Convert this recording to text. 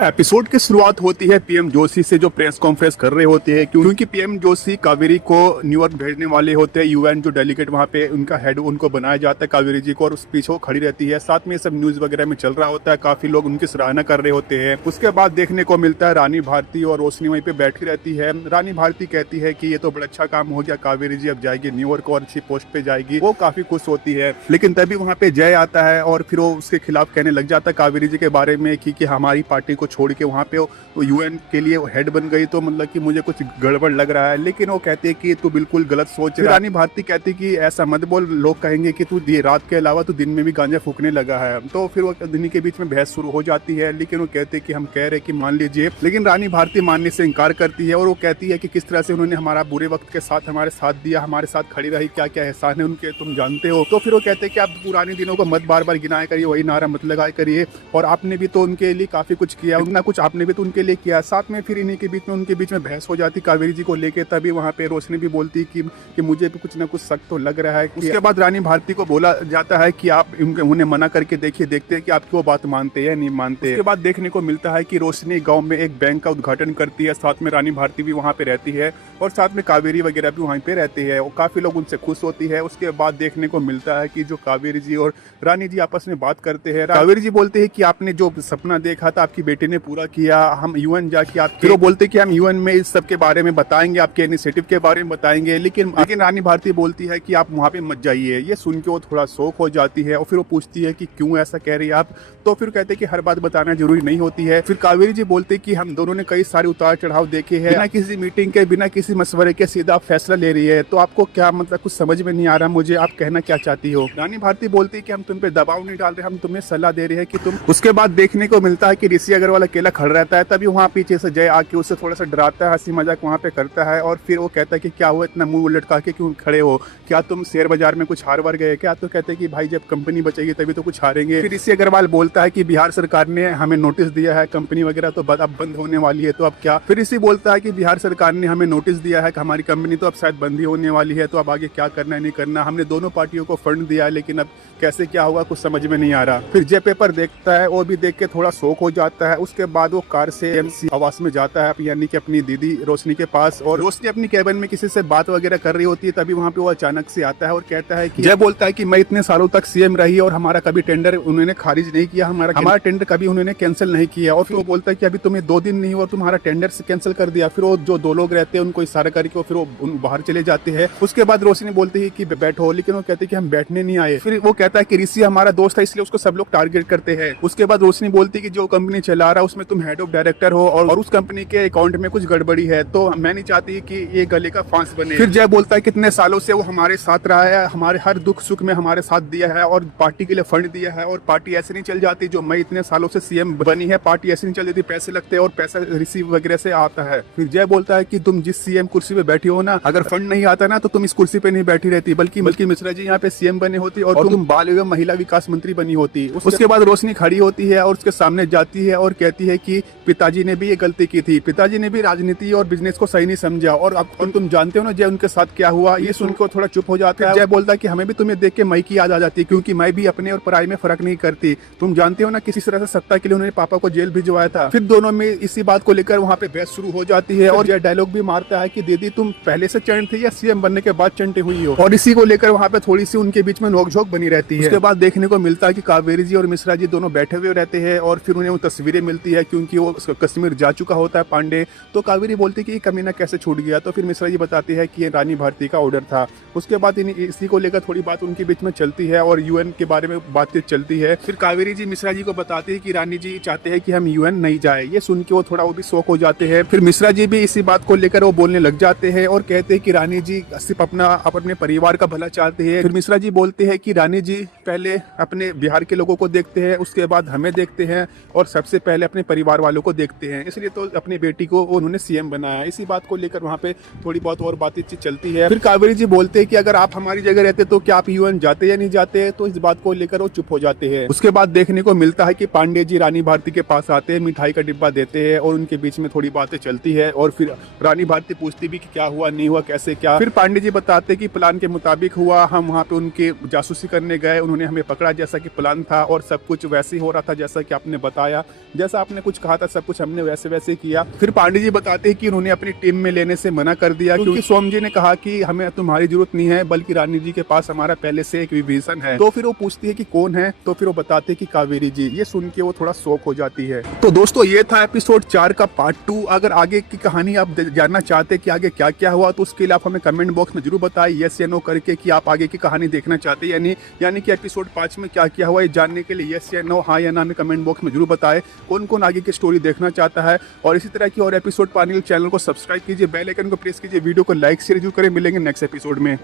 Episode की शुरुआत होती है पीएम जोशी से, जो प्रेस कॉन्फ्रेंस कर रहे होते हैं क्योंकि पीएम जोशी कावेरी को न्यूयॉर्क भेजने वाले होते हैं। यूएन जो डेलीगेट वहां पे उनका हेड उनको बनाया जाता है कावेरी जी को, और उस पीछे वो खड़ी रहती है। साथ में सब न्यूज वगैरह में चल रहा होता है, काफी लोग उनकी सराहना कर रहे होते हैं। उसके बाद देखने को मिलता है रानी भारती और रोशनी वहीं पे बैठी रहती है। रानी भारती कहती है कि ये तो बड़ा अच्छा काम हो गया, कावेरी जी अब जाएगी न्यूयॉर्क और अच्छी पोस्ट पे जाएगी। वो काफी खुश होती है, लेकिन तभी वहाँ पे जय आता है और फिर वो उसके खिलाफ कहने लग जाता है कावेरी जी के बारे में कि हमारी पार्टी को छोड़ के वहाँ पे वो यूएन के लिए हेड बन गई, तो मतलब कि मुझे कुछ गड़बड़ लग रहा है। लेकिन वो कहते हैं कि तू बिल्कुल गलत सोच रहा है। रानी भारती कहती कि ऐसा मत बोल, लोग कहेंगे कि तू रात के अलावा तू दिन में भी गांजा फूकने लगा है। तो फिर वो दिन के बीच में बहस शुरू हो जाती है, लेकिन वो कहते हैं कि हम कह रहे कि मान लीजिए। लेकिन रानी भारती मानने से इनकार करती है और वो कहती है कि किस तरह से उन्होंने हमारा बुरे वक्त के साथ हमारे साथ दिया, हमारे साथ खड़ी रही, क्या क्या एहसान है उनके तुम जानते हो। तो फिर वो कहते हैं कि आप पुराने दिनों को मत बार बार गिनाया करिए, वही नारा मत लगाया करिए, और आपने भी तो उनके लिए काफी कुछ किया, उतना कुछ आपने भी तो उनके लिए किया। साथ में फिर इन्हीं के बीच में बहस हो जाती कावेरी जी को लेके। तभी वहाँ पे रोशनी भी बोलती कि मुझे भी कुछ ना कुछ शक तो लग रहा है। उसके बाद रानी भारती को बोला जाता है कि आप उन्हें मना करके देखिए, देखते हैं कि आपकी वो बात मानते हैं या नहीं मानते। उसके बाद देखने को मिलता है कि रोशनी गाँव में एक बैंक का उद्घाटन करती है, साथ में रानी भारती भी वहाँ पे रहती है और साथ में कावेरी वगैरह भी वहाँ पे रहती है और काफी लोग उनसे खुश होती है। उसके बाद देखने को मिलता है कि जो कावेरी जी और रानी जी आपस में बात करते हैं। कावेरी जी बोलते हैं कि आपने जो सपना देखा था आपकी बेटी ने पूरा किया, हम यूएन जाके आपके, वो बोलते कि हम यूएन में इस सब के बारे में बताएंगे, आपके इनिशिएटिव के बारे में बताएंगे। लेकिन रानी भारती बोलती है कि आप वहाँ पे मत जाइए। ये सुन के वो थोड़ा शौक हो जाती है और फिर वो पूछती है कि क्यों ऐसा कह रही है आप। तो फिर कहते हैं कि हर बात बताना जरूरी नहीं होती है। फिर कावेरी जी बोलते कि हम दोनों ने कई सारे उतार चढ़ाव देखे हैं, बिना किसी मीटिंग के, बिना किसी मशवरे के सीधा आप फैसला ले रही है, तो आपको क्या मतलब कुछ समझ में नहीं आ रहा मुझे, आप कहना क्या चाहती हो। रानी भारती बोलती है कि हम तुम पे दबाव नहीं डाल रहे, हम तुम्हें सलाह दे रहे हैं कि तुम। उसके बाद देखने को मिलता है कि ऋषि अग्रवाल अकेला खड़ा रहता है। तभी वहाँ पीछे से जय आके उससे थोड़ा सा डराता है, हंसी मजाक वहाँ पे करता है और फिर वो कहता है कि क्या हुआ, इतना मुंह लटका के क्यों खड़े हो, क्या तुम शेयर बाजार में कुछ हार वार गए क्या। तो कहते हैं कि भाई जब कंपनी बचेगी तभी तो कुछ हारेंगे। फिर ऋषि अग्रवाल बोलता है कि बिहार सरकार ने हमें नोटिस दिया है, कंपनी वगैरह तो अब बंद होने वाली है, तो अब क्या। फिर ऋषि बोलता है कि बिहार सरकार ने हमें नोटिस दिया है कि हमारी कंपनी तो अब शायद बंद ही होने वाली है, तो अब आगे क्या करना है नहीं करना। हमने दोनों पार्टियों को फंड दिया है, लेकिन अब कैसे क्या होगा कुछ समझ में नहीं आ रहा। फिर जय पेपर देखता है और भी देख के थोड़ा शौक हो जाता है। उसके बाद वो कार से एमसी आवास में जाता है, यानी कि अपनी दीदी रोशनी के पास, और रोशनी अपनी कैबिन में किसी से बात वगैरह कर रही होती है। तभी वहाँ पे वो अचानक से आता है और कहता है कि जय बोलता है कि मैं इतने सालों तक सीएम रही और हमारा कभी टेंडर उन्होंने खारिज नहीं किया, हमारा टेंडर कभी उन्होंने कैंसिल नहीं किया। और फिर वो बोलता है कि अभी तुम्हें 2 दिन नहीं हुआ तुम्हारा टेंडर से कैंसिल कर दिया। फिर वो जो 2 लोग रहते हैं उनको इशारा करके फिर वो बाहर चले जाते हैं। उसके बाद रोशनी बोलती है कि बैठो, लेकिन वो कहते हैं कि हम बैठने नहीं आए। फिर वो कहता है कि ऋषि हमारा दोस्त है इसलिए उसको सब लोग टारगेट करते हैं। उसके बाद रोशनी बोलती है कि जो कंपनी चला रहा है उसमें तुम हेड ऑफ डायरेक्टर हो और उस कंपनी के अकाउंट में कुछ गड़बड़ी है, तो मैं नहीं चाहती कि ये गले का फांस बने। फिर जय बोलता है कितने सालों से वो हमारे साथ रहा है, हमारे हर दुख सुख में हमारे साथ दिया है और पार्टी के लिए फंड दिया है, और पार्टी ऐसे नहीं चल जाती जो मैं इतने सालों से सीएम बनी है, पार्टी ऐसे नहीं चल जाती, पैसे लगते हैं और पैसा रिसीव वगैरह से आता है। फिर जय बोलता है कि तुम जिस सीएम कुर्सी पे बैठी हो ना, अगर फंड नहीं आता ना तो तुम इस कुर्सी पे नहीं बैठी रहती, बल्कि मिश्रा जी यहाँ पे सीएम बने होती और तुम बाल एवं महिला विकास मंत्री बनी होती। उसके बाद रोशनी खड़ी होती है और उसके सामने जाती है और कहती है कि पिताजी ने भी ये गलती की थी, पिताजी ने भी राजनीति और बिजनेस को सही नहीं समझा, और अब तुम जानते हो ना जय उनके साथ क्या हुआ। ये सुनकर थोड़ा चुप हो जाता है। जय बोलता है कि हमें भी तुम्हें देख के मई की याद आ जाती है, क्योंकि मैं भी अपने और पराई में फर्क नहीं करती, तुम जानते हो ना किसी तरह से सत्ता के लिए उन्होंने पापा को जेल भिजवाया था। फिर दोनों में इसी बात को लेकर वहाँ पे बहस शुरू हो जाती है और जय डायलॉग भी मारता है कि दीदी तुम पहले से चंट थी या सीएम बनने के बाद चंटे हुई हो, और इसी को लेकर वहाँ पे थोड़ी सी उनके बीच में नोकझोंक बनी रहती है। उसके बाद देखने को मिलता है कि कावेरी जी और मिश्रा जी दोनों बैठे हुए रहते हैं और फिर उन्हें वो तस्वीरें मिलती है, क्योंकि वो कश्मीर जा चुका होता है पांडे। तो कावेरी बोलती है कि ये कमीना कैसे छूट गया, तो फिर मिश्रा जी बताती है कि ये रानी भारती का ऑर्डर था। उसके बाद इसी को लेकर थोड़ी बात उनके बीच में चलती है और यूएन के बारे में बातचीत चलती है। फिर कावेरी जी मिश्रा जी को बताती है कि रानी जी चाहते हैं कि हम यूएन नहीं जाए। ये सुन के वो थोड़ा वो भी शौक हो जाते हैं। फिर मिश्रा जी भी इसी बात को लेकर वो बोलने लग जाते हैं और कहते हैं कि रानी जी सिर्फ अपने परिवार का भला चाहते हैं। फिर मिश्रा जी बोलते हैं कि रानी जी पहले अपने बिहार के लोगों को देखते हैं, उसके बाद हमें देखते हैं और सबसे पहले अपने परिवार वालों को देखते हैं, इसलिए तो अपनी बेटी को उन्होंने सीएम बनाया। इसी बात को लेकर वहाँ पे थोड़ी बहुत और बातचीत चलती है। फिर कावेरी जी बोलते हैं कि अगर आप हमारी जगह रहते तो क्या आप यूएन जाते या नहीं जाते, तो इस बात को लेकर वो चुप हो जाते हैं। उसके बाद देखने को मिलता है कि पांडे जी रानी भारती के पास आते हैं, मिठाई का डिब्बा देते हैं और उनके बीच में थोड़ी बातें चलती है और फिर रानी भारती पूछती भी कि क्या हुआ नहीं हुआ कैसे क्या। फिर पांडे जी बताते कि प्लान के मुताबिक हुआ, हम वहाँ पे उनके जासूसी करने गए गए, उन्होंने हमें पकड़ा जैसा कि प्लान था और सब कुछ वैसे ही हो रहा था जैसा कि आपने बताया, जैसा आपने कुछ कहा था सब कुछ हमने वैसे वैसे किया। फिर पांडे जी बताते हैं कि उन्होंने अपनी टीम में लेने से मना कर दिया क्योंकि सोम जी ने कहा कि हमें तुम्हारी जरूरत नहीं है, बल्कि रानी जी के पास हमारा पहले से एक विभीषण है। तो फिर वो पूछती है कि कौन है, तो फिर वो बताते हैं कि कावेरी जी। ये सुन के वो थोड़ा शॉक हो जाती है। तो दोस्तों ये था एपिसोड 4 का पार्ट 2। अगर आगे की कहानी आप जानना चाहते हैं कि आगे क्या क्या हुआ तो उसके लिए आप हमें कमेंट बॉक्स में जरूर बताएं यस या नो करके कि आप आगे की कहानी देखना चाहते हैं यानी कि एपिसोड 5 में क्या क्या हुआ ये जानने के लिए यस या नो, हाँ या ना में कमेंट बॉक्स में जरूर बताएं कौन कौन आगे की स्टोरी देखना चाहता है। और इसी तरह की और एपिसोड पाने के लिए चैनल को सब्सक्राइब कीजिए, बेल आइकन को प्रेस कीजिए, वीडियो को लाइक शेयर जरूर करें। मिलेंगे नेक्स्ट एपिसोड में।